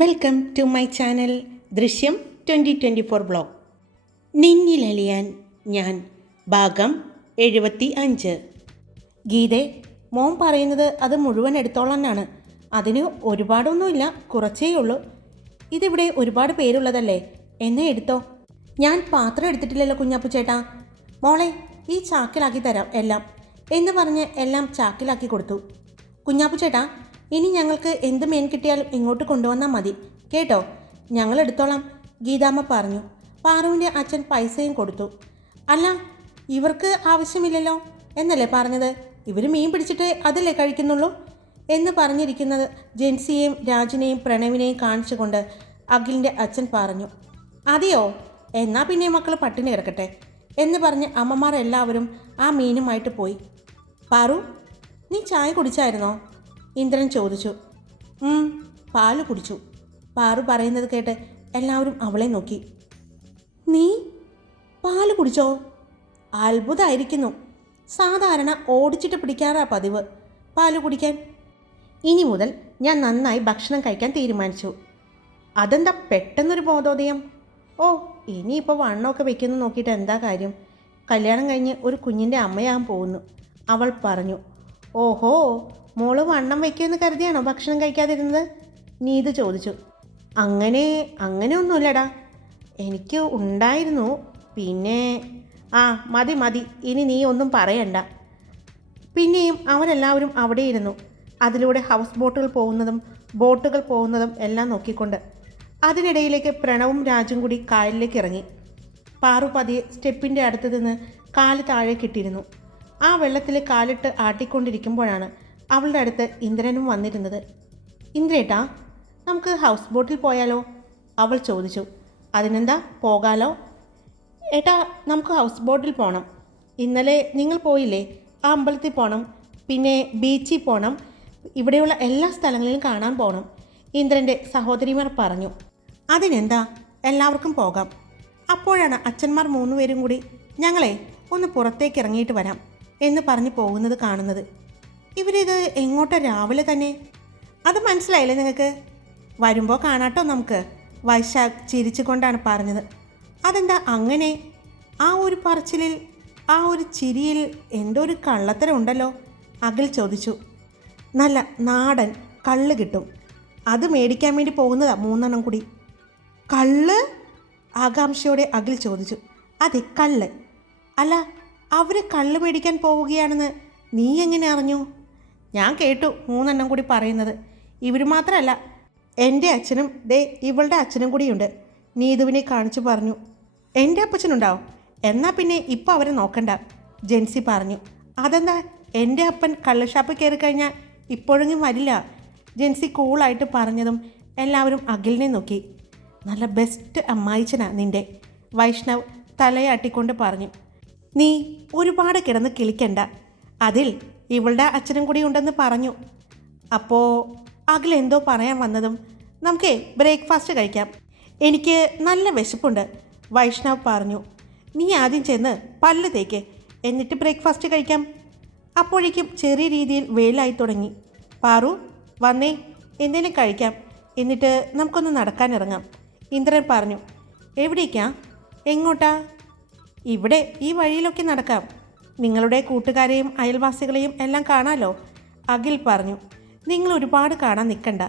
Welcome to my channel Drishyam twenty twenty four blog നിന്നിലലിയാൻ ഞാൻ ഭാഗം എഴുപത്തി അഞ്ച് ഗീതെ മോൻ പറയുന്നത് അത് മുഴുവൻ എടുത്തോളാനാണ് അതിന് ഒരുപാടൊന്നുമില്ല കുറച്ചേ ഉള്ളൂ. ഇതിവിടെ ഒരുപാട് പേരുള്ളതല്ലേ? എന്നെ എടുത്തോ? ഞാൻ പാത്രം എടുത്തിട്ടില്ലല്ലോ കുഞ്ഞാപ്പു ചേട്ടാ. മോളെ ഈ ചാക്കിലാക്കി തരാം എല്ലാം. എന്ന് പറഞ്ഞ് എല്ലാം ചാക്കിലാക്കി കൊടുത്തു. കുഞ്ഞാപ്പു ചേട്ടാ ഇനി ഞങ്ങൾക്ക് എന്ത് മീൻ കിട്ടിയാലും ഇങ്ങോട്ട് കൊണ്ടുവന്നാൽ മതി. കേട്ടോ? ഞങ്ങൾ എടുത്തോളാം. ഗീതാമ്മ പറഞ്ഞു. പാറുവിന്റെ അച്ഛൻ പൈസയും കൊടുത്തു. അല്ല ഇവർക്ക് ആവശ്യമില്ലല്ലോ എന്നല്ലേ പറഞ്ഞത്? ഇവർ മീൻ പിടിച്ചിട്ട് അതല്ലേ കഴിക്കുന്നുള്ളൂ? എന്ന് പറഞ്ഞിരിക്കുന്നത് ജെൻസിയെയും രാജിനെയും പ്രണവിനെയും കാണിച്ചുകൊണ്ട് അഖിലിന്റെ അച്ഛൻ പറഞ്ഞു. അതെയോ? എന്നാൽ പിന്നെ മക്കൾ പട്ടിണി കിടക്കട്ടെ എന്ന് പറഞ്ഞ് അമ്മമാർ എല്ലാവരും ആ മീനുമായിട്ട് പോയി. പാറു നീ ചായ കുടിച്ചായിരുന്നോ? ഇന്ദ്രൻ ചോദിച്ചു "ഉം, പാൽ കുടിച്ചു. പാറു പറയുന്നത് കേട്ട് എല്ലാവരും അവളെ നോക്കി. നീ പാൽ കുടിച്ചോ? അത്ഭുതമായിരിക്കുന്നു സാധാരണ ഓടിച്ചിട്ട് പിടിക്കാറാ പതിവ്. പാൽ കുടിക്കാൻ. ഇനി മുതൽ ഞാൻ നന്നായി ഭക്ഷണം കഴിക്കാൻ തീരുമാനിച്ചു. അതെന്താ പെട്ടെന്നൊരു ബോധോദയം? ഓ ഇനിയിപ്പോൾ വണ്ണമൊക്കെ വെക്കുന്നു നോക്കിയിട്ട് എന്താ കാര്യം? കല്യാണം കഴിഞ്ഞ് ഒരു കുഞ്ഞിന്റെ അമ്മയാകാൻ പോകുന്നു. അവൾ പറഞ്ഞു ഓഹോ മോൾ വണ്ണം വയ്ക്കുമെന്ന് കരുതിയാണോ ഭക്ഷണം കഴിക്കാതിരുന്നത്? നീത് ചോദിച്ചു. അങ്ങനെ അങ്ങനെ ഒന്നുമില്ലടാ. എനിക്ക് ഉണ്ടായിരുന്നു. പിന്നെ ആ മതി മതി. ഇനി നീ ഒന്നും പറയണ്ട. പിന്നെയും അവരെല്ലാവരും അവിടെ ഇരുന്നു അതിലൂടെ ഹൗസ് ബോട്ടുകൾ പോകുന്നതും ബോട്ടുകൾ പോകുന്നതും എല്ലാം നോക്കിക്കൊണ്ട്. അതിനിടയിലേക്ക് പ്രണവും രാജും കൂടി കായലിലേക്ക് ഇറങ്ങി. പാറു പതിയെ സ്റ്റെപ്പിന്റെ അടുത്ത് നിന്ന് കാൽ താഴെ കിട്ടിയിരുന്നു ആ വെള്ളത്തിൽ കാലിട്ട് ആട്ടിക്കൊണ്ടിരിക്കുമ്പോഴാണ് അവളുടെ അടുത്ത് ഇന്ദ്രനും വന്നിരുന്നത് ഇന്ദ്രേട്ടാ നമുക്ക് ഹൗസ് ബോട്ടിൽ പോയാലോ? അവൾ ചോദിച്ചു. അതിനെന്താ പോകാലോ? ഏട്ടാ നമുക്ക് ഹൗസ് ബോട്ടിൽ പോകണം ഇന്നലെ നിങ്ങൾ പോയില്ലേ? ആ അമ്പലത്തിൽ പോകണം പിന്നെ ബീച്ചിൽ പോകണം ഇവിടെയുള്ള എല്ലാ സ്ഥലങ്ങളിലും കാണാൻ പോകണം ഇന്ദ്രന്റെ സഹോദരിമാർ പറഞ്ഞു. അതിനെന്താ? എല്ലാവർക്കും പോകാം. അപ്പോഴാണ് അച്ഛന്മാർ മൂന്നുപേരും കൂടി ഞങ്ങളെ ഒന്ന് പുറത്തേക്ക് ഇറങ്ങിയിട്ട് വരാം എന്ന് പറഞ്ഞു പോകുന്നത് കാണുന്നത്. ഇവരിത് എങ്ങോട്ടാ രാവിലെ തന്നെ? അത് മനസ്സിലായില്ലേ നിങ്ങൾക്ക് വരുമ്പോൾ കാണാട്ടോ നമുക്ക്. വൈശാഖ് ചിരിച്ചുകൊണ്ടാണ് പറഞ്ഞത്. അതെന്താ അങ്ങനെ? ആ ഒരു പറച്ചിലിൽ ആ ഒരു ചിരിയിൽ എന്തോ ഒരു കള്ളത്തരം ഉണ്ടല്ലോ? അഖിൽ ചോദിച്ചു. നല്ല നാടൻ കള്ള് കിട്ടും. അത് മേടിക്കാൻ വേണ്ടി പോകുന്നതാ മൂന്നെണ്ണം കൂടി. കള്ള്? ആകാംക്ഷയോടെ അഖിൽ ചോദിച്ചു. അതെ കള്ള്. അല്ല അവർ കള്ള് മേടിക്കാൻ പോവുകയാണെന്ന് നീ എങ്ങനെ അറിഞ്ഞു? ഞാൻ കേട്ടു മൂന്നെണ്ണം കൂടി പറയുന്നത്. ഇവർ മാത്രമല്ല എന്റെ അച്ഛനും ദേ ഇവളുടെ അച്ഛനും കൂടിയുണ്ട്. നീതുവിനെ കാണിച്ചു പറഞ്ഞു. എന്റെ അപ്പച്ചനുണ്ടാവും. എന്നാൽ പിന്നെ ഇപ്പോൾ അവരെ നോക്കണ്ട ജെൻസി പറഞ്ഞു. അതെന്താ? എന്റെ അപ്പൻ കള്ളുഷാപ്പ് കയറി കഴിഞ്ഞാൽ ഇപ്പോഴെങ്കിലും വരില്ല. ജെൻസി കൂളായിട്ട് പറഞ്ഞതും എല്ലാവരും അഖിലിനെ നോക്കി. നല്ല ബെസ്റ്റ് അമ്മായിച്ചനാ നിന്റെ വൈഷ്ണവ് തലയാട്ടിക്കൊണ്ട് പറഞ്ഞു. നീ ഒരുപാട് കിടന്ന് കിളിക്കണ്ട. അതിൽ ഇവളുടെ അച്ഛനും കൂടി ഉണ്ടെന്ന് പറഞ്ഞു. അപ്പോൾ അഖിൽ എന്തോ പറയാൻ വന്നതും നമുക്ക് ബ്രേക്ക്ഫാസ്റ്റ് കഴിക്കാം. എനിക്ക് നല്ല വിശപ്പുണ്ട് വൈഷ്ണവ് പറഞ്ഞു. നീ ആദ്യം ചെന്ന് പല്ല് തേക്ക് എന്നിട്ട് ബ്രേക്ക്ഫാസ്റ്റ് കഴിക്കാം. അപ്പോഴേക്കും ചെറിയ രീതിയിൽ വെയിലായി തുടങ്ങി. പാറു വന്നേ എന്തെങ്കിലും കഴിക്കാം എന്നിട്ട് നമുക്കൊന്ന് നടക്കാനിറങ്ങാം ഇന്ദ്രൻ പറഞ്ഞു. എവിടേക്കാ? എങ്ങോട്ടാ? ഇവിടെ ഈ വഴിയിലൊക്കെ നടക്കാം. നിങ്ങളുടെ കൂട്ടുകാരെയും അയൽവാസികളെയും എല്ലാം കാണാലോ? അഖിൽ പറഞ്ഞു. നിങ്ങൾ ഒരുപാട് കാണാൻ നിൽക്കണ്ട.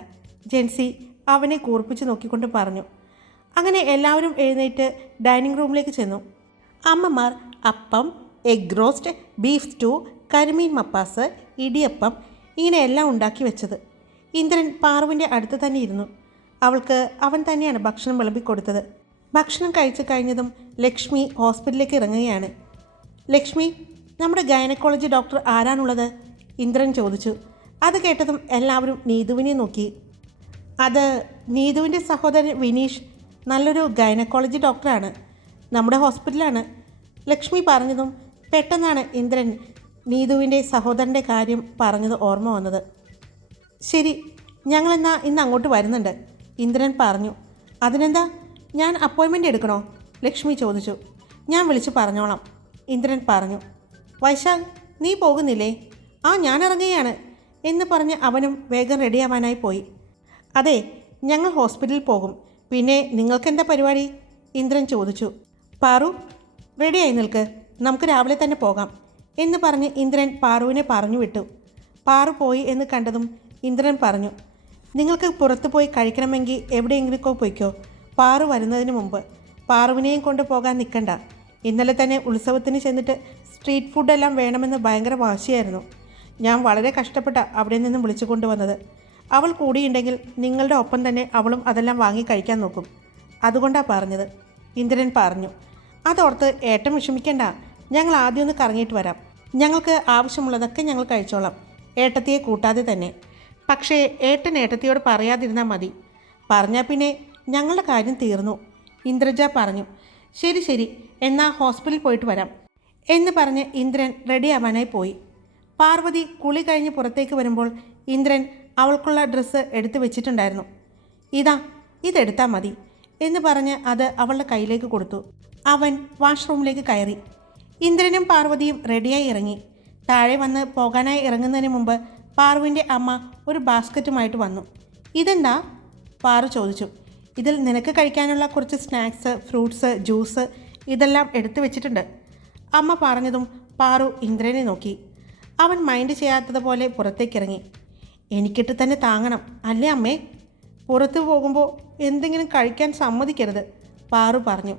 ജെൻസി അവനെ കൂർപ്പിച്ച് നോക്കിക്കൊണ്ട് പറഞ്ഞു. അങ്ങനെ എല്ലാവരും എഴുന്നേറ്റ് ഡൈനിങ് റൂമിലേക്ക് ചെന്നു. അമ്മമാർ അപ്പം എഗ് റോസ്റ്റ് ബീഫ് സ്റ്റൂ കരിമീൻ മപ്പാസ് ഇടിയപ്പം ഇങ്ങനെ എല്ലാം ഉണ്ടാക്കി വെച്ചത്. ഇന്ദ്രൻ പാറുവിന്റെ അടുത്ത് തന്നെ ഇരുന്നു. അവൾക്ക് അവൻ തന്നെയാണ് ഭക്ഷണം വിളമ്പിക്കൊടുത്തത് ഭക്ഷണം കഴിച്ചു കഴിഞ്ഞതും ലക്ഷ്മി ഹോസ്പിറ്റലിലേക്ക് ഇറങ്ങുകയാണ്. ലക്ഷ്മി നമ്മുടെ ഗൈനക്കോളജി ഡോക്ടർ ആരാണുള്ളത്? ഇന്ദ്രൻ ചോദിച്ചു. അത് കേട്ടതും എല്ലാവരും നീതുവിനെ നോക്കി. അത് നീതുവിന്റെ സഹോദരൻ വിനീഷ് നല്ലൊരു ഗൈനക്കോളജി ഡോക്ടറാണ്. നമ്മുടെ ഹോസ്പിറ്റലാണ്. ലക്ഷ്മി പറഞ്ഞതും പെട്ടെന്നാണ് ഇന്ദ്രൻ നീതുവിന്റെ സഹോദരന്റെ കാര്യം പറഞ്ഞത് ഓർമ്മ വന്നത്. ശരി ഞങ്ങളെന്നാ ഇന്ന് അങ്ങോട്ട് വരുന്നുണ്ട്. ഇന്ദ്രൻ പറഞ്ഞു. അതിനെന്താ? ഞാൻ അപ്പോയിൻമെന്റ് എടുക്കണോ? ലക്ഷ്മി ചോദിച്ചു. ഞാൻ വിളിച്ച് പറഞ്ഞോളാം. ഇന്ദ്രൻ പറഞ്ഞു. വൈശാഖ് നീ പോകുന്നില്ലേ? ആ ഞാൻ ഇറങ്ങുകയാണ് എന്ന് പറഞ്ഞ് അവനും വേഗം റെഡിയാവാനായി പോയി. അതെ ഞങ്ങൾ ഹോസ്പിറ്റലിൽ പോകും. പിന്നെ നിങ്ങൾക്കെന്താ പരിപാടി? ഇന്ദ്രൻ ചോദിച്ചു. പാറു റെഡിയായി നിൽക്ക്. നമുക്ക് രാവിലെ തന്നെ പോകാം എന്ന് പറഞ്ഞ് ഇന്ദ്രൻ പാറുവിനെ പറഞ്ഞു വിട്ടു. പാറു പോയി എന്ന് കണ്ടതും ഇന്ദ്രൻ പറഞ്ഞു നിങ്ങൾക്ക് പുറത്തു പോയി കഴിക്കണമെങ്കിൽ എവിടെയെങ്കിലുമൊക്കെ പോയിക്കോ. പാറു വരുന്നതിന് മുമ്പ്. പാറുവിനെയും കൊണ്ട് പോകാൻ നിൽക്കണ്ട. ഇന്നലെ തന്നെ ഉത്സവത്തിന് ചെന്നിട്ട് സ്ട്രീറ്റ് ഫുഡെല്ലാം വേണമെന്ന് ഭയങ്കര വാശിയായിരുന്നു. ഞാൻ വളരെ കഷ്ടപ്പെട്ട അവിടെ നിന്നും വിളിച്ചു കൊണ്ടുവന്നത്. അവൾ കൂടിയുണ്ടെങ്കിൽ നിങ്ങളുടെ ഒപ്പം തന്നെ അവളും അതെല്ലാം വാങ്ങി കഴിക്കാൻ നോക്കും. അതുകൊണ്ടാണ് പറഞ്ഞത്. ഇന്ദ്രൻ പറഞ്ഞു. അതോർത്ത് ഏറ്റം വിഷമിക്കേണ്ട. ഞങ്ങൾ ആദ്യം ഒന്ന് കറങ്ങിയിട്ട് വരാം. ഞങ്ങൾക്ക് ആവശ്യമുള്ളതൊക്കെ ഞങ്ങൾ കഴിച്ചോളാം. ഏട്ടത്തിയെ കൂട്ടാതെ തന്നെ. പക്ഷേ ഏട്ടൻ ഏട്ടത്തിയോട് പറയാതിരുന്നാൽ മതി. പറഞ്ഞാൽ പിന്നെ ഞങ്ങളുടെ കാര്യം തീർന്നു. ഇന്ദ്രജ പറഞ്ഞു. ശരി ശരി. എന്നാൽ ഹോസ്പിറ്റലിൽ പോയിട്ട് വരാം. എന്ന് പറഞ്ഞ് ഇന്ദ്രൻ റെഡിയാവാനായി പോയി. പാർവതി കുളി കഴിഞ്ഞ് പുറത്തേക്ക് വരുമ്പോൾ ഇന്ദ്രൻ അവൾക്കുള്ള ഡ്രസ്സ് എടുത്തു വെച്ചിട്ടുണ്ടായിരുന്നു. ഇതാ ഇതെടുത്താൽ മതി എന്ന് പറഞ്ഞ് അത് അവളുടെ കയ്യിലേക്ക് കൊടുത്തു. അവൻ വാഷ്റൂമിലേക്ക് കയറി. ഇന്ദ്രനും പാർവതിയും റെഡിയായി ഇറങ്ങി. താഴെ വന്ന് പോകാനായി ഇറങ്ങുന്നതിന് മുമ്പ് പാർവിന്റെ അമ്മ ഒരു ബാസ്ക്കറ്റുമായിട്ട് വന്നു. ഇതെന്താ? പാറു ചോദിച്ചു. ഇതിൽ നിനക്ക് കഴിക്കാനുള്ള കുറച്ച് സ്നാക്സ് ഫ്രൂട്ട്സ് ജ്യൂസ് ഇതെല്ലാം എടുത്തു വെച്ചിട്ടുണ്ട്. അമ്മ പറഞ്ഞതും പാറു ഇന്ദ്രനെ നോക്കി. അവൻ മൈൻഡ് ചെയ്യാത്തതുപോലെ പുറത്തേക്കിറങ്ങി. എനിക്കിട്ട് തന്നെ താങ്ങണം അല്ലേ അമ്മേ? പുറത്തു പോകുമ്പോൾ എന്തെങ്കിലും കഴിക്കാൻ സമ്മതിക്കരുത് പാറു പറഞ്ഞു.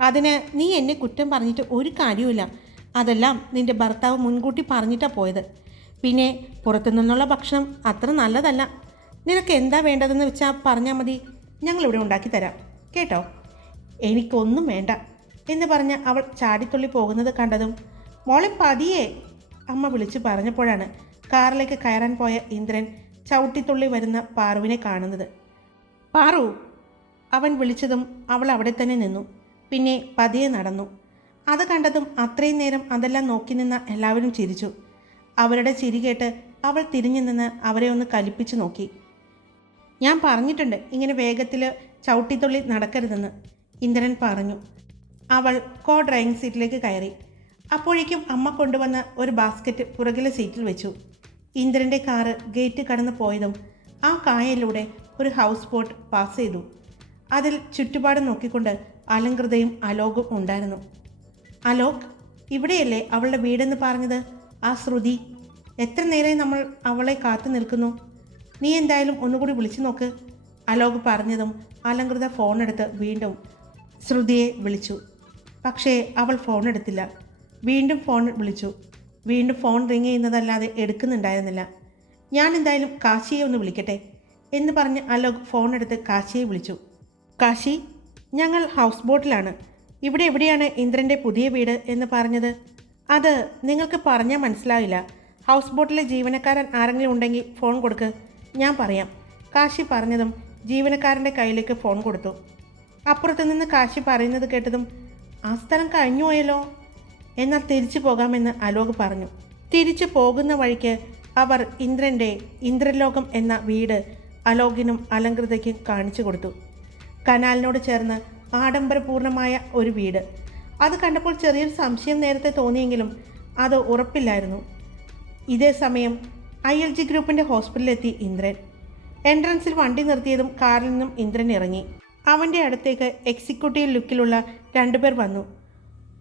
അതിന് നീ എന്നെ കുറ്റം പറഞ്ഞിട്ട് ഒരു കാര്യവുമില്ല. അതെല്ലാം നിന്റെ ഭർത്താവ് മുൻകൂട്ടി പറഞ്ഞിട്ടാണ് പോയത്. പിന്നെ പുറത്തു നിന്നുള്ള ഭക്ഷണം അത്ര നല്ലതല്ല. നിനക്ക് എന്താ വേണ്ടതെന്ന് വെച്ചാൽ പറഞ്ഞാൽ മതി. ഞങ്ങളിവിടെ ഉണ്ടാക്കി തരാം കേട്ടോ? എനിക്കൊന്നും വേണ്ട. എന്ന് പറഞ്ഞ് അവൾ ചാടിത്തുള്ളി പോകുന്നത് കണ്ടതും മോളെ പതിയെ അമ്മ വിളിച്ചു പറഞ്ഞപ്പോഴാണ് കാറിലേക്ക് കയറാൻ പോയ ഇന്ദ്രൻ ചവിട്ടിത്തുള്ളി വരുന്ന പാറുവിനെ കാണുന്നത്. പാറു അവൻ വിളിച്ചതും അവൾ അവിടെ തന്നെ നിന്നു. പിന്നെ പതിയെ നടന്നു. അത് കണ്ടതും അത്രയും നേരം അതെല്ലാം നോക്കി നിന്ന എല്ലാവരും ചിരിച്ചു. അവരുടെ ചിരി കേട്ട് അവൾ തിരിഞ്ഞു നിന്ന് അവരെ ഒന്ന് കലിപ്പിച്ചു നോക്കി. ഞാൻ പറഞ്ഞിട്ടുണ്ട് ഇങ്ങനെ വേഗത്തിൽ ചവിട്ടിത്തുള്ളി നടക്കരുതെന്ന് ഇന്ദ്രൻ പറഞ്ഞു. അവൾ കോ ഡ്രൈവിംഗ് സീറ്റിലേക്ക് കയറി. അപ്പോഴേക്കും അമ്മ കൊണ്ടുവന്ന ഒരു ബാസ്ക്കറ്റ് പുറകിലെ സീറ്റിൽ വെച്ചു. ഇന്ദ്രന്റെ കാറ് ഗേറ്റ് കടന്നു പോയതും ആ കായലിലൂടെ ഒരു ഹൗസ് ബോട്ട് പാസ് ചെയ്തു. അതിൽ ചുറ്റുപാട് നോക്കിക്കൊണ്ട് അലങ്കൃതയും അലോകും ഉണ്ടായിരുന്നു. അലോക് ഇവിടെയല്ലേ അവളുടെ വീടെന്ന് പറഞ്ഞത്? ആ ശ്രുതി എത്ര നേരമായി നമ്മൾ അവളെ കാത്തു നിൽക്കുന്നു? നീ എന്തായാലും ഒന്നുകൂടി വിളിച്ചു നോക്ക്. അലോക് പറഞ്ഞതും അലങ്കൃത ഫോണെടുത്ത് വീണ്ടും ശ്രുതിയെ വിളിച്ചു. പക്ഷേ അവൾ ഫോൺ എടുത്തില്ല. വീണ്ടും ഫോൺ വിളിച്ചു. വീണ്ടും ഫോൺ റിങ് ചെയ്യുന്നതല്ലാതെ എടുക്കുന്നുണ്ടായിരുന്നില്ല. ഞാൻ എന്തായാലും കാശിയെ ഒന്ന് വിളിക്കട്ടെ എന്ന് പറഞ്ഞ് അലോക് ഫോൺ എടുത്ത് കാശിയെ വിളിച്ചു. കാശി ഞങ്ങൾ ഹൗസ് ബോട്ടിലാണ് ഇവിടെ എവിടെയാണ് ഇന്ദ്രന്റെ പുതിയ വീട് എന്ന് പറഞ്ഞത്? അത് നിങ്ങൾക്ക് പറഞ്ഞാൽ മനസ്സിലാവില്ല. ഹൗസ് ബോട്ടിലെ ജീവനക്കാരൻ ആരെങ്കിലും ഉണ്ടെങ്കിൽ ഫോൺ കൊടുക്ക്. ഞാൻ പറയാം. കാശി പറഞ്ഞതും ജീവനക്കാരന്റെ കയ്യിലേക്ക് ഫോൺ കൊടുത്തു. അപ്പുറത്ത് നിന്ന് കാശി പറയുന്നത് കേട്ടതും ആ സ്ഥലം കഴിഞ്ഞു പോയല്ലോ. എന്നാൽ തിരിച്ചു പോകാമെന്ന് അലോക് പറഞ്ഞു. തിരിച്ചു പോകുന്ന വഴിക്ക് അവർ ഇന്ദ്രന്റെ ഇന്ദ്രലോകം എന്ന വീട് അലോകിനും അലങ്കൃതയ്ക്കും കാണിച്ചു കൊടുത്തു. കനാലിനോട് ചേർന്ന് ആഡംബരപൂർണമായ ഒരു വീട്. അത് കണ്ടപ്പോൾ ചെറിയൊരു സംശയം നേരത്തെ തോന്നിയെങ്കിലും അത് ഉറപ്പില്ലായിരുന്നു. ഇതേ സമയം ഐ എൽ ജി ഗ്രൂപ്പിന്റെ ഹോസ്പിറ്റലിലെത്തി ഇന്ദ്രൻ. എൻട്രൻസിൽ വണ്ടി നിർത്തിയതും കാറിൽ നിന്നും ഇന്ദ്രൻ ഇറങ്ങി. അവന്റെ അടുത്തേക്ക് എക്സിക്യൂട്ടീവ് ലുക്കിലുള്ള രണ്ടുപേർ വന്നു.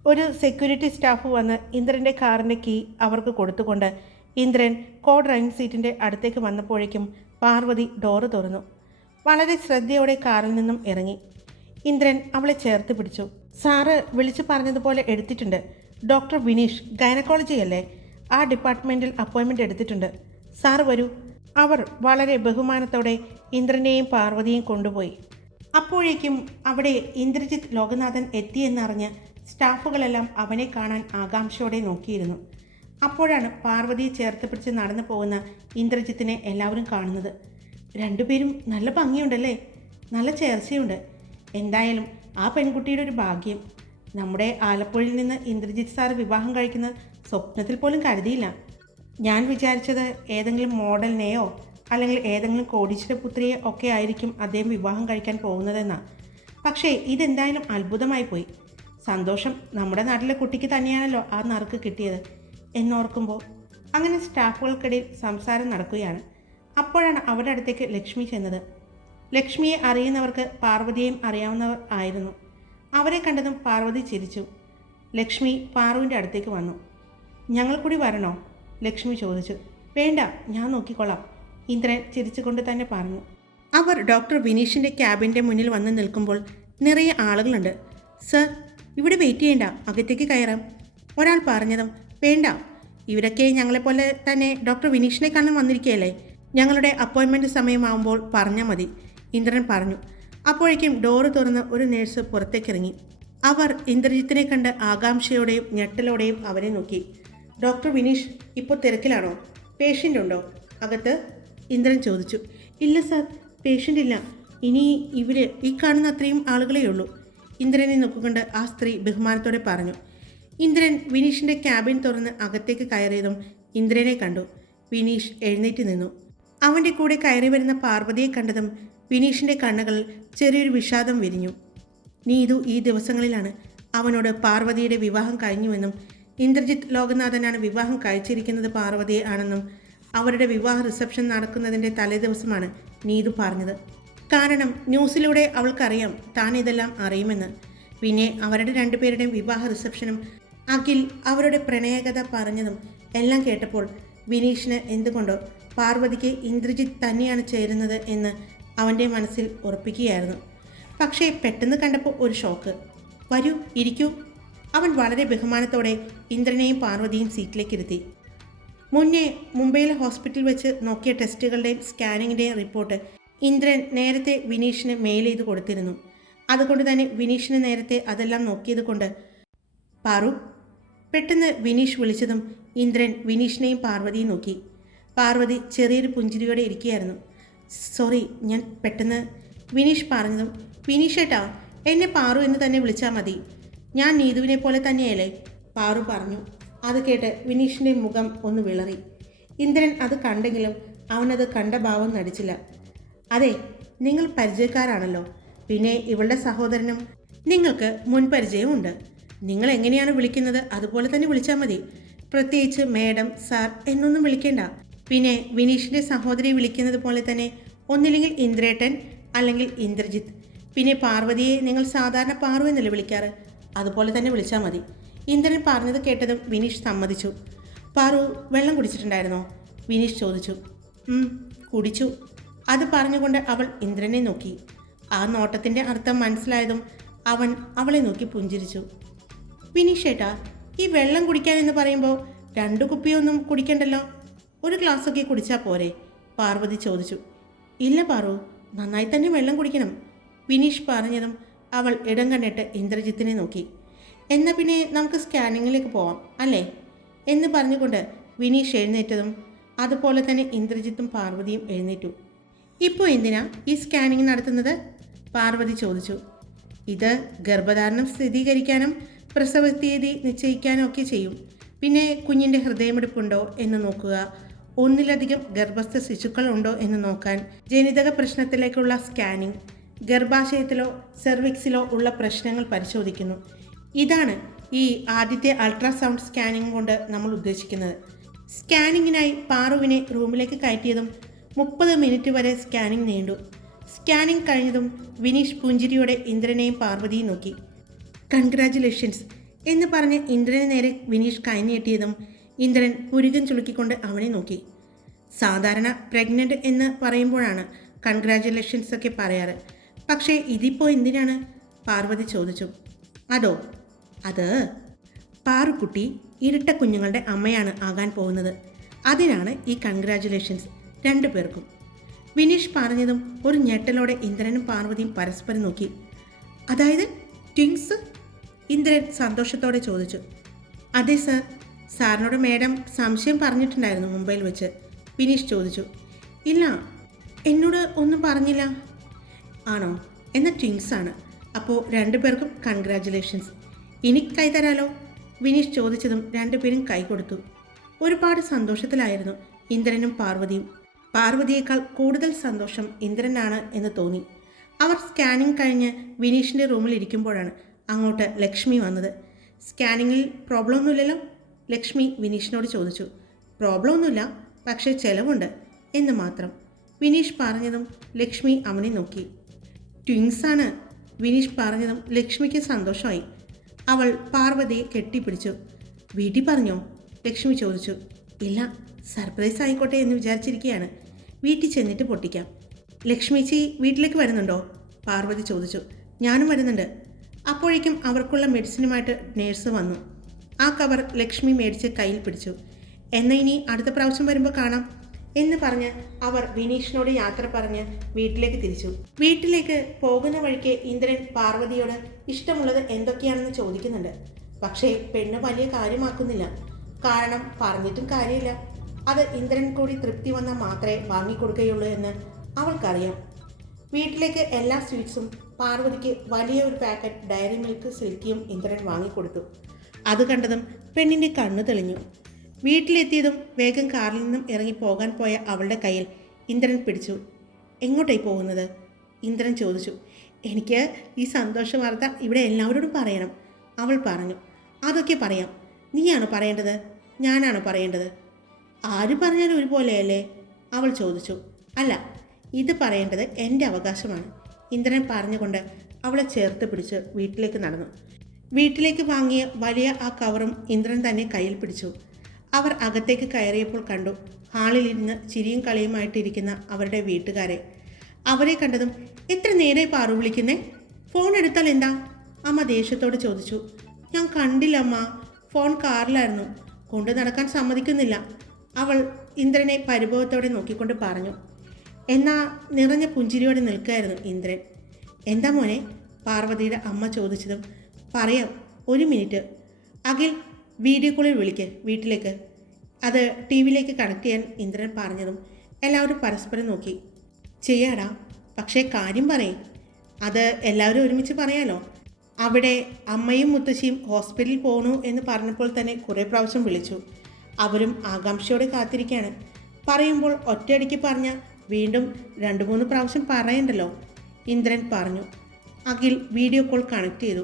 ഒരു സെക്യൂരിറ്റി സ്റ്റാഫ് വന്ന് ഇന്ദ്രന്റെ കാറിന്റെ കീ അവർക്ക് കൊടുത്തുകൊണ്ട് ഇന്ദ്രൻ കോ ഡ്രൈവിംഗ് സീറ്റിന്റെ അടുത്തേക്ക് വന്നപ്പോഴേക്കും പാർവതി ഡോറ് തുറന്നു. വളരെ ശ്രദ്ധയോടെ കാറിൽ നിന്നും ഇറങ്ങി. ഇന്ദ്രൻ അവളെ ചേർത്ത് പിടിച്ചു. സാറ് വിളിച്ചു പറഞ്ഞതുപോലെ എടുത്തിട്ടുണ്ട്. ഡോക്ടർ വിനീഷ് ഗൈനക്കോളജി അല്ലേ? ആ ഡിപ്പാർട്ട്മെന്റിൽ അപ്പോയിൻമെന്റ് എടുത്തിട്ടുണ്ട്. സാർ വരൂ. അവർ വളരെ ബഹുമാനത്തോടെ ഇന്ദ്രനെയും പാർവതിയെയും കൊണ്ടുപോയി. അപ്പോഴേക്കും അവിടെ ഇന്ദ്രജിത്ത് ലോകനാഥൻ എത്തിയെന്നറിഞ്ഞ് സ്റ്റാഫുകളെല്ലാം അവനെ കാണാൻ ആകാംക്ഷയോടെ നോക്കിയിരുന്നു. അപ്പോഴാണ് പാർവതിയെ ചേർത്ത് പിടിച്ച് നടന്നു പോകുന്ന ഇന്ദ്രജിത്തിനെ എല്ലാവരും കാണുന്നത്. രണ്ടുപേരും നല്ല ഭംഗിയുണ്ടല്ലേ? നല്ല ചേർച്ചയുണ്ട്. എന്തായാലും ആ പെൺകുട്ടിയുടെ ഒരു ഭാഗ്യം. നമ്മുടെ ആലപ്പുഴയിൽ നിന്ന് ഇന്ദ്രജിത് സാർ വിവാഹം കഴിക്കുന്നത് സ്വപ്നത്തിൽ പോലും കരുതിയില്ല. ഞാൻ വിചാരിച്ചത് ഏതെങ്കിലും മോഡലിനെയോ അല്ലെങ്കിൽ ഏതെങ്കിലും കോടീശ്വര പുത്രിയെ ഒക്കെ ആയിരിക്കും അദ്ദേഹം വിവാഹം കഴിക്കാൻ പോകുന്നതെന്നാ. പക്ഷേ ഇതെന്തായാലും അത്ഭുതമായി പോയി. സന്തോഷം നമ്മുടെ നാട്ടിലെ കുട്ടിക്ക് തന്നെയാണല്ലോ ആ നറുക്ക് കിട്ടിയത് എന്നോർക്കുമ്പോൾ അങ്ങനെ സ്റ്റാഫുകൾക്കിടയിൽ സംസാരം നടക്കുകയാണ്. അപ്പോഴാണ് അവരുടെ അടുത്തേക്ക് ലക്ഷ്മി ചെന്നത്. ലക്ഷ്മിയെ അറിയുന്നവർക്ക് പാർവതിയെയും അറിയാവുന്നവർ ആയിരുന്നു. അവരെ കണ്ടതും പാർവതി ചിരിച്ചു. ലക്ഷ്മി പാറുവിന്റെ അടുത്തേക്ക് വന്നു. ഞങ്ങൾ കൂടി വരണോ? ലക്ഷ്മി ചോദിച്ചു. വേണ്ട ഞാൻ നോക്കിക്കൊള്ളാം. ഇന്ദ്രൻ ചിരിച്ചുകൊണ്ട് തന്നെ പറഞ്ഞു. അവർ ഡോക്ടർ വിനീഷിന്റെ ക്യാബിന്റെ മുന്നിൽ വന്ന് നിൽക്കുമ്പോൾ നിറയെ ആളുകളുണ്ട്. സർ ഇവിടെ വെയിറ്റ് ചെയ്യണ്ട. അകത്തേക്ക് കയറാം. ഒരാൾ പറഞ്ഞതും വേണ്ട. ഇവരൊക്കെ ഞങ്ങളെപ്പോലെ തന്നെ ഡോക്ടർ വിനീഷിനെ കാണാൻ വന്നിരിക്കുകയല്ലേ? ഞങ്ങളുടെ അപ്പോയിൻമെന്റ് സമയമാകുമ്പോൾ പറഞ്ഞാൽ മതി. ഇന്ദ്രൻ പറഞ്ഞു. അപ്പോഴേക്കും ഡോറ് തുറന്ന് ഒരു നേഴ്സ് പുറത്തേക്കിറങ്ങി. അവർ ഇന്ദ്രജിത്തിനെ കണ്ട് ആകാംക്ഷയോടെയും ഞെട്ടലോടെയും അവരെ നോക്കി. ഡോക്ടർ വിനീഷ് ഇപ്പോൾ തിരക്കിലാണോ? പേഷ്യന്റ് ഉണ്ടോ? അകത്ത്? ഇന്ദ്രൻ ചോദിച്ചു ഇല്ല സാർ പേഷ്യന്റ് ഇല്ല. ഇനി ഇവർ ഈ കാണുന്ന അത്രയും ആളുകളേ ഉള്ളൂ. ഇന്ദ്രനെ നോക്കിക്കൊണ്ട് ആ സ്ത്രീ ബഹുമാനത്തോടെ പറഞ്ഞു ഇന്ദ്രൻ വിനീഷിന്റെ ക്യാബിൻ തുറന്ന് അകത്തേക്ക് കയറിയതും ഇന്ദ്രനെ കണ്ടു. വിനീഷ് എഴുന്നേറ്റ് നിന്നു. അവന്റെ കൂടെ കയറി വരുന്ന പാർവതിയെ കണ്ടതും വിനീഷിന്റെ കണ്ണുകളിൽ ചെറിയൊരു വിഷാദം വിരിഞ്ഞു. നീതു ഈ ദിവസങ്ങളിലാണ്. അവനോട് പാർവതിയുടെ വിവാഹം കഴിഞ്ഞുവെന്നും ഇന്ദ്രജിത്ത് ലോകനാഥനാണ് വിവാഹം കഴിച്ചിരിക്കുന്നത് പാർവതിയെ ആണെന്നും അവരുടെ വിവാഹ റിസപ്ഷൻ നടക്കുന്നതിന്റെ തലേദിവസമാണ് നീതു പറഞ്ഞത്. കാരണം ന്യൂസിലൂടെ അവൾക്കറിയാം താൻ ഇതെല്ലാം അറിയുമെന്ന്. പിന്നെ അവരുടെ രണ്ടുപേരുടെയും വിവാഹ റിസപ്ഷനും അഖിൽ അവരുടെ പ്രണയകഥ പറഞ്ഞതും എല്ലാം കേട്ടപ്പോൾ വിനീഷിന് എന്തുകൊണ്ടോ പാർവതിക്ക് ഇന്ദ്രജിത്ത് തന്നെയാണ് ചേരുന്നത് എന്ന് അവന്റെ മനസ്സിൽ ഉറപ്പിക്കുകയായിരുന്നു. പക്ഷേ പെട്ടെന്ന് കണ്ടപ്പോൾ ഒരു ഷോക്ക്. വരൂ ഇരിക്കൂ. അവൻ വളരെ ബഹുമാനത്തോടെ ഇന്ദ്രനെയും പാർവതിയും സീറ്റിലേക്ക് ഇരുത്തി. മുന്നേ മുംബൈയിലെ ഹോസ്പിറ്റലിൽ വെച്ച് നോക്കിയ ടെസ്റ്റുകളുടെയും സ്കാനിങ്ങിന്റെയും റിപ്പോർട്ട് ഇന്ദ്രൻ നേരത്തെ വിനീഷിന് മെയിൽ ചെയ്ത് കൊടുത്തിരുന്നു. അതുകൊണ്ട് തന്നെ വിനീഷിന് നേരത്തെ അതെല്ലാം നോക്കിയത് കൊണ്ട് പാറു പെട്ടെന്ന് വിനീഷ് വിളിച്ചതും ഇന്ദ്രൻ വിനീഷിനെയും പാർവതിയും നോക്കി. പാർവതി ചെറിയൊരു പുഞ്ചിരിയോടെ ഇരിക്കുകയായിരുന്നു. സോറി ഞാൻ പെട്ടെന്ന് വിനീഷ് പറഞ്ഞതും. വിനീഷ് ഏട്ടാ എന്നെ പാറു എന്ന് തന്നെ വിളിച്ചാൽ മതി. ഞാൻ നീതുവിനെ പോലെ തന്നെയല്ലേ? പാറു പറഞ്ഞു. അത് കേട്ട് വിനീഷിന്റെ മുഖം ഒന്ന് വിളറി. ഇന്ദ്രൻ അത് കണ്ടെങ്കിലും അവനത് കണ്ട ഭാവം നടിച്ചില്ല. അതെ നിങ്ങൾ പരിചയക്കാരാണല്ലോ. പിന്നെ ഇവളുടെ സഹോദരനും? നിങ്ങൾക്ക് മുൻപരിചയമുണ്ട് നിങ്ങൾ എങ്ങനെയാണ് വിളിക്കുന്നത്? അതുപോലെ തന്നെ വിളിച്ചാൽ മതി. പ്രത്യേകിച്ച് മേഡം സാർ എന്നൊന്നും വിളിക്കേണ്ട. പിന്നെ വിനീഷിന്റെ സഹോദരി വിളിക്കുന്നത് പോലെ തന്നെ ഒന്നില്ലെങ്കിൽ ഇന്ദ്രേട്ടൻ അല്ലെങ്കിൽ ഇന്ദ്രജിത്ത്. പിന്നെ പാർവതിയെ നിങ്ങൾ സാധാരണ പാർവ എന്നല്ലേ വിളിക്കാറ്? അതുപോലെ തന്നെ വിളിച്ചാൽ മതി. ഇന്ദ്രൻ പറഞ്ഞത് കേട്ടതും വിനീഷ് സമ്മതിച്ചു. പാറു വെള്ളം കുടിച്ചിട്ടുണ്ടായിരുന്നോ? വിനീഷ് ചോദിച്ചു. "ഉം, കുടിച്ചു. അത് പറഞ്ഞുകൊണ്ട് അവൾ ഇന്ദ്രനെ നോക്കി. ആ നോട്ടത്തിന്റെ അർത്ഥം മനസ്സിലായതും അവൻ അവളെ നോക്കി പുഞ്ചിരിച്ചു. വിനീഷ് ഏട്ടാ ഈ വെള്ളം കുടിക്കാൻ എന്ന് പറയുമ്പോൾ രണ്ടു കുപ്പിയൊന്നും കുടിക്കണ്ടല്ലോ? ഒരു ഗ്ലാസ്സൊക്കെ കുടിച്ചാൽ പോരെ? പാർവതി ചോദിച്ചു. ഇല്ല പാറു നന്നായി തന്നെ വെള്ളം കുടിക്കണം. വിനീഷ് പറഞ്ഞതും അവൾ ഇടം കണ്ടിട്ട് ഇന്ദ്രജിത്തിനെ നോക്കി. എന്നാൽ പിന്നെ നമുക്ക് സ്കാനിങ്ങിലേക്ക് പോവാം അല്ലേ? എന്ന് പറഞ്ഞുകൊണ്ട് വിനീഷ് എഴുന്നേറ്റതും അതുപോലെ തന്നെ ഇന്ദ്രജിത്തും പാർവതിയും എഴുന്നേറ്റു. ഇപ്പോൾ എന്തിനാ ഈ സ്കാനിങ് നടത്തുന്നത്? പാർവതി ചോദിച്ചു. ഇത് ഗർഭധാരണം സ്ഥിരീകരിക്കാനും പ്രസവ തീയതി നിശ്ചയിക്കാനും ഒക്കെ ചെയ്യും. പിന്നെ കുഞ്ഞിന്റെ ഹൃദയമെടുപ്പുണ്ടോ എന്ന് നോക്കുക. ഒന്നിലധികം ഗർഭസ്ഥ ശിശുക്കൾ ഉണ്ടോ എന്ന് നോക്കാൻ ജനിതക പ്രശ്നത്തിലേക്കുള്ള സ്കാനിംഗ് ഗർഭാശയത്തിലോ സെർവിക്സിലോ ഉള്ള പ്രശ്നങ്ങൾ പരിശോധിക്കുന്നു. ഇതാണ് ഈ ആദ്യത്തെ അൾട്രാസൗണ്ട് സ്കാനിംഗ് കൊണ്ട് നമ്മൾ ഉദ്ദേശിക്കുന്നത്. സ്കാനിങ്ങിനായി പാറുവിനെ റൂമിലേക്ക് കയറ്റിയതും മുപ്പത് മിനിറ്റ് വരെ സ്കാനിംഗ് നീണ്ടു. സ്കാനിംഗ് കഴിഞ്ഞതും വിനീഷ് പുഞ്ചിരിയോടെ ഇന്ദ്രനെയും പാർവതിയും നോക്കി. കൺഗ്രാറ്റുലേഷൻസ് എന്ന് പറഞ്ഞ് ഇന്ദ്രന് നേരെ വിനീഷ് കൈനീട്ടിയതും ഇന്ദ്രൻ പുരുകം ചുളുക്കിക്കൊണ്ട് അവനെ നോക്കി. സാധാരണ പ്രഗ്നന്റ് എന്ന് പറയുമ്പോഴാണ് കൺഗ്രാചുലേഷൻസ് ഒക്കെ പറയാറ്. പക്ഷേ ഇതിപ്പോൾ എന്തിനാണ്? പാർവതി ചോദിച്ചു. അതോ അത് പാറുക്കുട്ടി ഇരട്ട കുഞ്ഞുങ്ങളുടെ അമ്മയാണ് ആകാൻ പോകുന്നത്. അതിനാണ് ഈ കൺഗ്രാറ്റുലേഷൻസ് രണ്ടു പേർക്കും. വിനീഷ് പറഞ്ഞതും ഒരു ഞെട്ടലോടെ ഇന്ദ്രനും പാർവതിയും പരസ്പരം നോക്കി. അതായത് ട്വിങ്സ് ഇന്ദ്രൻ സന്തോഷത്തോടെ ചോദിച്ചു. അതെ സർ സാറിനോട് മേഡം സംശയം പറഞ്ഞിട്ടുണ്ടായിരുന്നു മുംബൈയിൽ വെച്ച്. വിനീഷ് ചോദിച്ചു. ഇല്ല എന്നോട് ഒന്നും പറഞ്ഞില്ല. ആണോ? എന്ന ട്വിങ്സ് ആണ്. അപ്പോൾ രണ്ടുപേർക്കും കൺഗ്രാറ്റുലേഷൻസ് ഇനി കൈ തരാലോ? വിനീഷ് ചോദിച്ചതും രണ്ടുപേരും കൈ കൊടുത്തു ഒരുപാട് സന്തോഷത്തിലായിരുന്നു ഇന്ദ്രനും പാർവതിയും. പാർവതിയേക്കാൾ കൂടുതൽ സന്തോഷം ഇന്ദ്രനാണ് എന്ന് തോന്നി. അവർ സ്കാനിംഗ് കഴിഞ്ഞ് വിനീഷിന്റെ റൂമിൽ ഇരിക്കുമ്പോഴാണ് അങ്ങോട്ട് ലക്ഷ്മി വന്നത്. സ്കാനിങ്ങിൽ പ്രോബ്ലം ഒന്നുമില്ലല്ലോ ലക്ഷ്മി വിനീഷിനോട് ചോദിച്ചു. പ്രോബ്ലം ഒന്നുമില്ല പക്ഷേ ചിലവുണ്ട് എന്ന് മാത്രം. വിനീഷ് പറഞ്ഞതും ലക്ഷ്മി അവനെ നോക്കി. ട്വിങ്സാണ് വിനീഷ് പറഞ്ഞതും ലക്ഷ്മിക്ക് സന്തോഷമായി. അവൾ പാർവതിയെ കെട്ടിപ്പിടിച്ചു. വീട്ടിൽ പറഞ്ഞോ? ലക്ഷ്മി ചോദിച്ചു. ഇല്ല സർപ്രൈസ് ആയിക്കോട്ടെ എന്ന് വിചാരിച്ചിരിക്കുകയാണ് വീട്ടിൽ ചെന്നിട്ട് പൊട്ടിക്കാം. ലക്ഷ്മിച്ചി വീട്ടിലേക്ക് വരുന്നുണ്ടോ? പാർവതി ചോദിച്ചു. ഞാനും വരുന്നുണ്ട്. അപ്പോഴേക്കും അവർക്കുള്ള മെഡിസിനുമായിട്ട് നേഴ്സ് വന്നു. ആ കവർ ലക്ഷ്മി മേടിച്ച് കയ്യിൽ പിടിച്ചു. എന്നാൽ ഇനി അടുത്ത പ്രാവശ്യം വരുമ്പോൾ കാണാം. എന്ന് പറഞ്ഞ് അവർ വിനീഷിനോട് യാത്ര പറഞ്ഞ് വീട്ടിലേക്ക് തിരിച്ചു. വീട്ടിലേക്ക് പോകുന്ന വഴിക്ക് ഇന്ദ്രൻ പാർവതിയോട് ഇഷ്ടമുള്ളത് എന്തൊക്കെയാണെന്ന് ചോദിക്കുന്നുണ്ട്. പക്ഷേ പെണ്ണ് വലിയ കാര്യമാക്കുന്നില്ല. കാരണം പറഞ്ഞിട്ടും കാര്യമില്ല. അത് ഇന്ദ്രൻ കൂടി തൃപ്തി വന്നാൽ മാത്രമേ വാങ്ങിക്കൊടുക്കുകയുള്ളൂ എന്ന് അവൾക്കറിയാം. വീട്ടിലേക്ക് എല്ലാ സ്വീറ്റ്സും പാർവതിക്ക് വലിയ ഒരു പാക്കറ്റ് ഡയറി മിൽക്ക് സിൽക്കിയും ഇന്ദ്രൻ വാങ്ങിക്കൊടുത്തു. അത് കണ്ടതും പെണ്ണിന്റെ കണ്ണ് തെളിഞ്ഞു. വീട്ടിലെത്തിയതും വേഗം കാറിൽ നിന്നും ഇറങ്ങി പോകാൻ പോയ അവളുടെ കയ്യിൽ ഇന്ദ്രൻ പിടിച്ചു. എങ്ങോട്ടായി പോകുന്നത്? ഇന്ദ്രൻ ചോദിച്ചു. എനിക്ക് ഈ സന്തോഷ വാർത്ത ഇവിടെ എല്ലാവരോടും പറയണം അവൾ പറഞ്ഞു. അതൊക്കെ പറയാം. നീയാണോ പറയേണ്ടത്? ഞാനാണോ പറയേണ്ടത്? ആര് പറഞ്ഞാലും ഒരുപോലെയല്ലേ? അവൾ ചോദിച്ചു. അല്ല ഇത് പറയേണ്ടത് എന്റെ അവകാശമാണ് ഇന്ദ്രൻ പറഞ്ഞുകൊണ്ട് അവളെ ചേർത്ത് പിടിച്ച് വീട്ടിലേക്ക് നടന്നു. വീട്ടിലേക്ക് വാങ്ങിയ വലിയ ആ കവറും ഇന്ദ്രൻ തന്നെ കയ്യിൽ പിടിച്ചു. അവർ അകത്തേക്ക് കയറിയപ്പോൾ കണ്ടു ഹാളിലിരുന്ന് ചിരിയും കളിയുമായിട്ടിരിക്കുന്ന അവരുടെ വീട്ടുകാരെ. അവരെ കണ്ടതും എത്ര നേരെ പാറു വിളിക്കുന്നേ? ഫോൺ എടുത്താൽ എന്താ? അമ്മ ദേഷ്യത്തോട് ചോദിച്ചു. ഞാൻ കണ്ടില്ല അമ്മ. ഫോൺ കാറിലായിരുന്നു. കൊണ്ടു നടക്കാൻ സമ്മതിക്കുന്നില്ല. അവൾ ഇന്ദ്രനെ പരിഭവത്തോടെ നോക്കിക്കൊണ്ട് പറഞ്ഞു. എന്നാ നിറഞ്ഞ പുഞ്ചിരിയോടെ നിൽക്കുകയായിരുന്നു ഇന്ദ്രൻ. എന്താ മോനെ? പാർവതിയുടെ അമ്മ ചോദിച്ചതും പറയാം. ഒരു മിനിറ്റ്. അഖിൽ വീഡിയോ കോളിൽ വിളിക്ക് വീട്ടിലേക്ക്. അത് ടി വിയിലേക്ക് കണക്ട് ചെയ്യാൻ ഇന്ദ്രൻ പറഞ്ഞതും എല്ലാവരും പരസ്പരം നോക്കി. ചെയ്യാടാ പക്ഷേ കാര്യം പറയും. അത് എല്ലാവരും ഒരുമിച്ച് പറയാലോ? അവിടെ അമ്മയും മുത്തശ്ശിയും ഹോസ്പിറ്റലിൽ പോകണു എന്ന് പറഞ്ഞപ്പോൾ തന്നെ കുറേ പ്രാവശ്യം വിളിച്ചു. അവരും ആകാംക്ഷയോടെ കാത്തിരിക്കുകയാണ് പറയുമ്പോൾ ഒറ്റയടിക്ക് പറഞ്ഞ വീണ്ടും രണ്ട് മൂന്ന് പ്രാവശ്യം പറയണ്ടല്ലോ? ഇന്ദ്രൻ പറഞ്ഞു. അഖിൽ വീഡിയോ കോൾ കണക്ട് ചെയ്തു.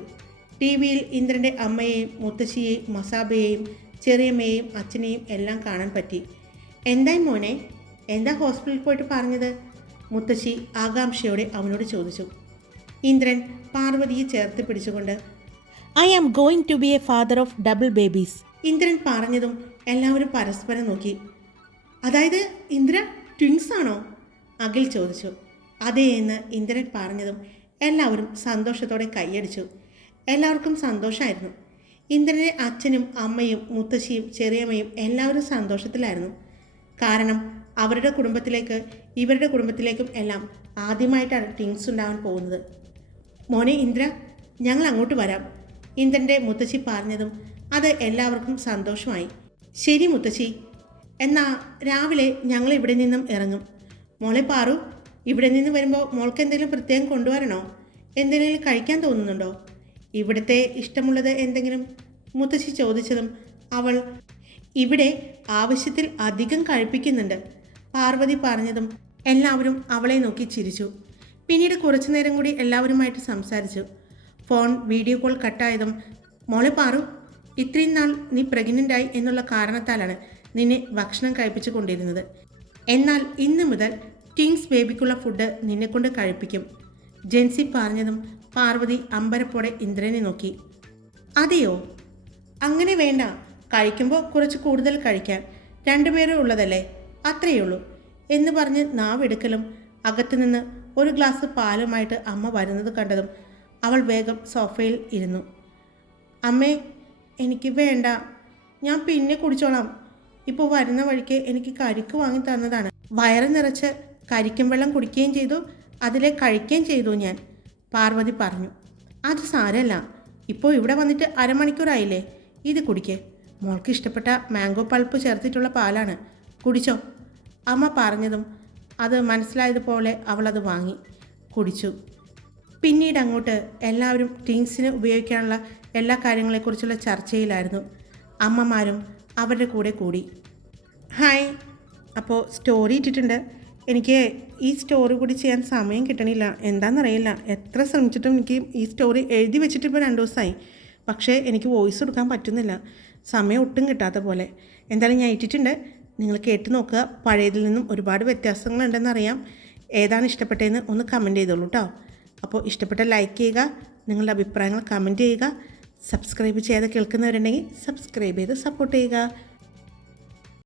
ടി വിയിൽ ഇന്ദ്രന്റെ അമ്മയെയും മുത്തശ്ശിയെയും മസാബയെയും ചെറിയമ്മയെയും അച്ഛനെയും എല്ലാം കാണാൻ പറ്റി. എന്തായി മോനെ? എന്താ ഹോസ്പിറ്റലിൽ പോയിട്ട് പറഞ്ഞത്? മുത്തശ്ശി ആകാംക്ഷയോടെ അവനോട് ചോദിച്ചു. ഇന്ദ്രൻ പാർവതിയെ ചേർത്ത് പിടിച്ചുകൊണ്ട് I am going to be a father of double babies Indran പറഞ്ഞതും എല്ലാവരും പരസ്പരം നോക്കി. അതായത് ഇന്ദ്ര ട്വിൻസ് ആണോ? അഖിൽ ചോദിച്ചു. അതേ എന്ന് ഇന്ദ്രൻ പറഞ്ഞതും എല്ലാവരും സന്തോഷത്തോടെ കൈയടിച്ചു. എല്ലാവർക്കും സന്തോഷമായിരുന്നു ഇന്ദ്രന്റെ അച്ഛനും അമ്മയും മുത്തശ്ശിയും ചെറിയമ്മയും എല്ലാവരും സന്തോഷത്തിലായിരുന്നു. കാരണം അവരുടെ കുടുംബത്തിലേക്ക് ഇവരുടെ കുടുംബത്തിലേക്കും എല്ലാം ആദ്യമായിട്ടാണ് ടിങ്സ് ഉണ്ടാവാൻ പോകുന്നത്. മോനെ ഇന്ദ്ര ഞങ്ങൾ അങ്ങോട്ട് വരാം. ഇന്ദ്രന്റെ മുത്തശ്ശി പറഞ്ഞതും അത് എല്ലാവർക്കും സന്തോഷമായി. ശരി മുത്തശ്ശി. എന്നാൽ രാവിലെ ഞങ്ങൾ ഇവിടെ നിന്നും ഇറങ്ങും. മോളെ പാറു ഇവിടെ നിന്ന് വരുമ്പോൾ മോൾക്ക് എന്തെങ്കിലും പ്രത്യേകം കൊണ്ടുവരണോ? എന്തെങ്കിലും കഴിക്കാൻ തോന്നുന്നുണ്ടോ? ഇവിടുത്തെ ഇഷ്ടമുള്ളത് എന്തെങ്കിലും? മുത്തശ്ശി ചോദിച്ചതും അവൾ ഇവിടെ ആവശ്യത്തിൽ അധികം കഴിപ്പിക്കുന്നുണ്ട്. പാർവതി പറഞ്ഞതും എല്ലാവരും അവളെ നോക്കി ചിരിച്ചു. പിന്നീട് കുറച്ചു നേരം കൂടി എല്ലാവരുമായിട്ട് സംസാരിച്ചു. ഫോൺ വീഡിയോ കോൾ കട്ടായതും മോളെ പാറു ഇത്രയും നാൾ നീ പ്രഗ്നന്റായി എന്നുള്ള കാരണത്താലാണ് നിന്നെ ഭക്ഷണം കഴിപ്പിച്ചു കൊണ്ടിരുന്നത്. എന്നാൽ ഇന്ന് മുതൽ ടിങ്സ് ബേബിക്കുള്ള ഫുഡ് നിന്നെക്കൊണ്ട് കഴിപ്പിക്കും ജെൻസി പറഞ്ഞതും പാർവതി അമ്പരപ്പോടെ ഇന്ദ്രനെ നോക്കി. അതെയോ? അങ്ങനെ വേണ്ട. കഴിക്കുമ്പോൾ കുറച്ച് കൂടുതൽ കഴിക്കാൻ. രണ്ടുപേരും ഉള്ളതല്ലേ? അത്രയേ ഉള്ളൂ എന്ന് പറഞ്ഞ് നാവെടുക്കലും അകത്തുനിന്ന് ഒരു ഗ്ലാസ് പാലുമായിട്ട് അമ്മ വരുന്നത് കണ്ടതും അവൾ വേഗം സോഫയിൽ ഇരുന്നു. അമ്മേ എനിക്ക് വേണ്ട. ഞാൻ പിന്നെ കുടിച്ചോളാം. ഇപ്പോൾ വരുന്ന വഴിക്ക് എനിക്ക് കരിക്ക് വാങ്ങി തന്നതാണ്. വയറ് നിറച്ച് കരിക്കും വെള്ളം കുടിക്കുകയും ചെയ്തു. അതിലെ കഴിക്കുകയും ചെയ്തു ഞാൻ. പാർവതി പറഞ്ഞു അത് സാരമല്ല ഇപ്പോൾ ഇവിടെ വന്നിട്ട് അരമണിക്കൂറായില്ലേ? ഇത് കുടിക്കേ. മോൾക്ക് ഇഷ്ടപ്പെട്ട മാംഗോ പൾപ്പ് ചേർത്തിട്ടുള്ള പാലാണ്. കുടിച്ചോ? അമ്മ പറഞ്ഞതും അത് മനസ്സിലായതുപോലെ അവളത് വാങ്ങി. കുടിച്ചു. പിന്നീട് അങ്ങോട്ട് എല്ലാവരും ടീംസിന് ഉപയോഗിക്കാനുള്ള എല്ലാ കാര്യങ്ങളെക്കുറിച്ചുള്ള ചർച്ചയിലായിരുന്നു. അമ്മമാരും അവരുടെ കൂടെ കൂടി. ഹായ്. അപ്പോൾ സ്റ്റോറി ഇട്ടിട്ടുണ്ട്. എനിക്ക് ഈ സ്റ്റോറി കൂടി ചെയ്യാൻ സമയം കിട്ടണില്ല. എന്താണെന്നറിയില്ല എത്ര ശ്രമിച്ചിട്ടും എനിക്ക് ഈ സ്റ്റോറി എഴുതി വെച്ചിട്ട് ഇപ്പോൾ രണ്ട് ദിവസമായി പക്ഷേ എനിക്ക് വോയിസ് കൊടുക്കാൻ പറ്റുന്നില്ല. സമയം ഒട്ടും കിട്ടാത്ത പോലെ. എന്തായാലും ഞാൻ ഇട്ടിട്ടുണ്ട്. നിങ്ങൾ കേട്ട് നോക്കുക. പഴയതിൽ നിന്നും ഒരുപാട് വ്യത്യാസങ്ങളുണ്ടെന്നറിയാം. ഏതാണ് ഇഷ്ടപ്പെട്ടതെന്ന് ഒന്ന് കമന്റ് ചെയ്തോളൂ കേട്ടോ അപ്പോൾ ഇഷ്ടപ്പെട്ട ലൈക്ക് ചെയ്യുക. നിങ്ങളുടെ അഭിപ്രായങ്ങൾ കമന്റ് ചെയ്യുക. സബ്സ്ക്രൈബ് ചെയ്യാതെ കേൾക്കുന്നവരുണ്ടെങ്കിൽ സബ്സ്ക്രൈബ് ചെയ്ത് സപ്പോർട്ട് ചെയ്യുക.